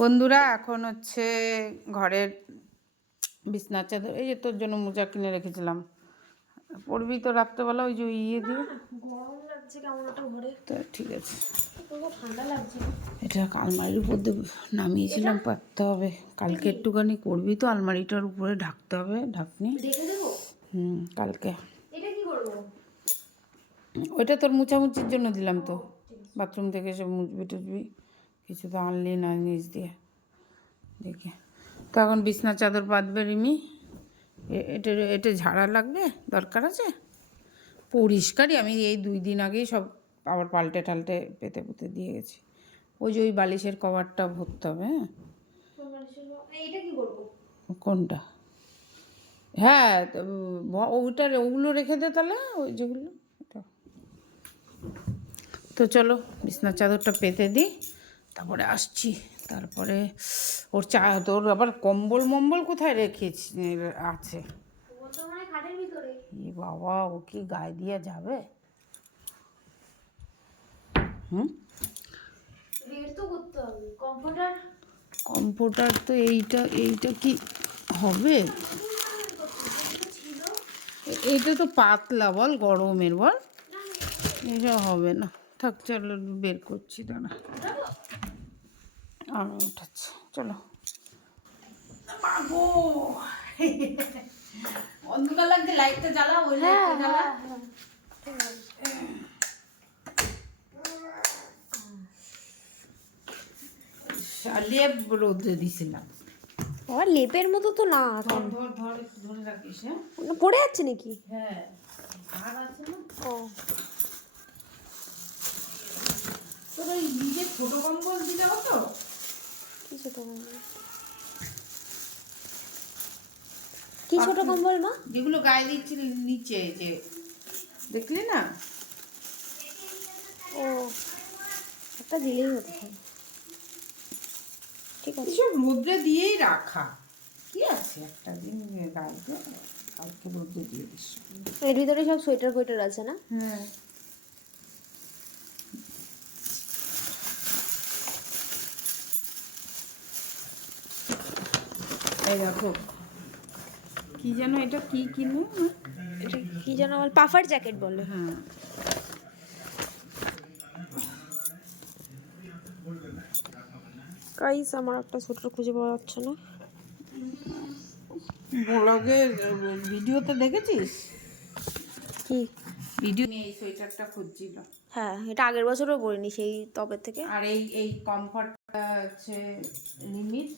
বন্ধুরা এখন হচ্ছে ঘরের বিছনার চাদর, এই যে তোর জন্য মোজা কিনে রেখেছিলাম, পড়বি তো রাত্রেবেলা ওই যে ইয়ে দিয়ে। গরম লাগছে কেমন একটা ঘরে, তো ঠিক আছে, ঠান্ডা লাগছে। এটা আলমারির উপর দিয়ে নামিয়েছিলাম, পাততে হবে কালকে একটুখানি, করবি তো আলমারিটার উপরে ঢাকতে হবে, ঢাকনি রেখে দেবো। কালকে। এটা কি করবো? ওইটা তোর মুছামুছির জন্য দিলাম তো, বাথরুম থেকে সব মুছবি টুছবি, কিছু তো আনলি না নিচ দিয়ে দেখে। তো এখন বিছনার চাদর পাতবে রিমি, এটা এটা ঝাড়া লাগবে, দরকার আছে। পরিষ্কারই আমি এই 2 দিন আগেই সব আবার পাল্টে টাল্টে পেতে পুঁতে দিয়ে গেছি। ওই যে ওই বালিশের কভারটা ভরতে হবে। হ্যাঁ, এটা কি করবো? কোনটা? হ্যাঁ, ওইটার ওগুলো রেখে দে তাহলে, ওই যেগুলো। তো চলো বিছনার চাদরটা পেতে দিই, তারপরে আসছি। তারপরে ওর তোর আবার কম্বল মম্বল কোথায় রেখেছি আছে? এ বাবা, ও কি গায়ে দিয়ে যাবে? কম্পিউটার তো এইটা এইটা কি হবে? এইটা তো পাতলা, বল গরমের, বল এটা হবে না। থাক, চলো বের করছি, দাঁড়া আমি উঠাচ্ছি, চলো। অন্ধকার লাগছে, লাইটটা জ্বালা, ওই লাইটটা জ্বালা। লেপ রোদে দিছিলাম। বাবা লেপের মতো তো না, ধর ধর ধর, একটু ধরে রাখিস। হ্যাঁ, পড়ে যাচ্ছে নাকি? হ্যাঁ, আর আছে না। ও তোর ওই নিজের ছোট কম্বল দিতে হতো। কি ছোট কম্বল? কি ছোট কম্বল মা? যেগুলো গায়ে দিচ্ছিল নিচে, যে দেখলি না? ও একটা দিলেই হতো। ঠিক আছে, এসব রোদ্রে দিয়েই রাখা, কি আছে একটা দিন গায়ে দিয়ে, কালকে রোদ্রে দিয়ে দিস। এর ভিতরে সব সোয়েটার ফোয়েটার আছে না? হ্যাঁ, এই দেখো কি যেন, এটা কি কিনে, এটা কি যেন আমার পাফার জ্যাকেট বলে। হ্যাঁ, গাইস আমার একটা সোয়েটার খুঁজে পাওয়া যাচ্ছে না। ব্লগে ভিডিওতে দেখেছিস কি ভিডিও নিয়ে এই সোয়েটারটা খুঁজছিল। হ্যাঁ, এটা আগের বছরও পরিনি, সেই তবে থেকে। আর এই এই কমফর্টটা হচ্ছে রিমির।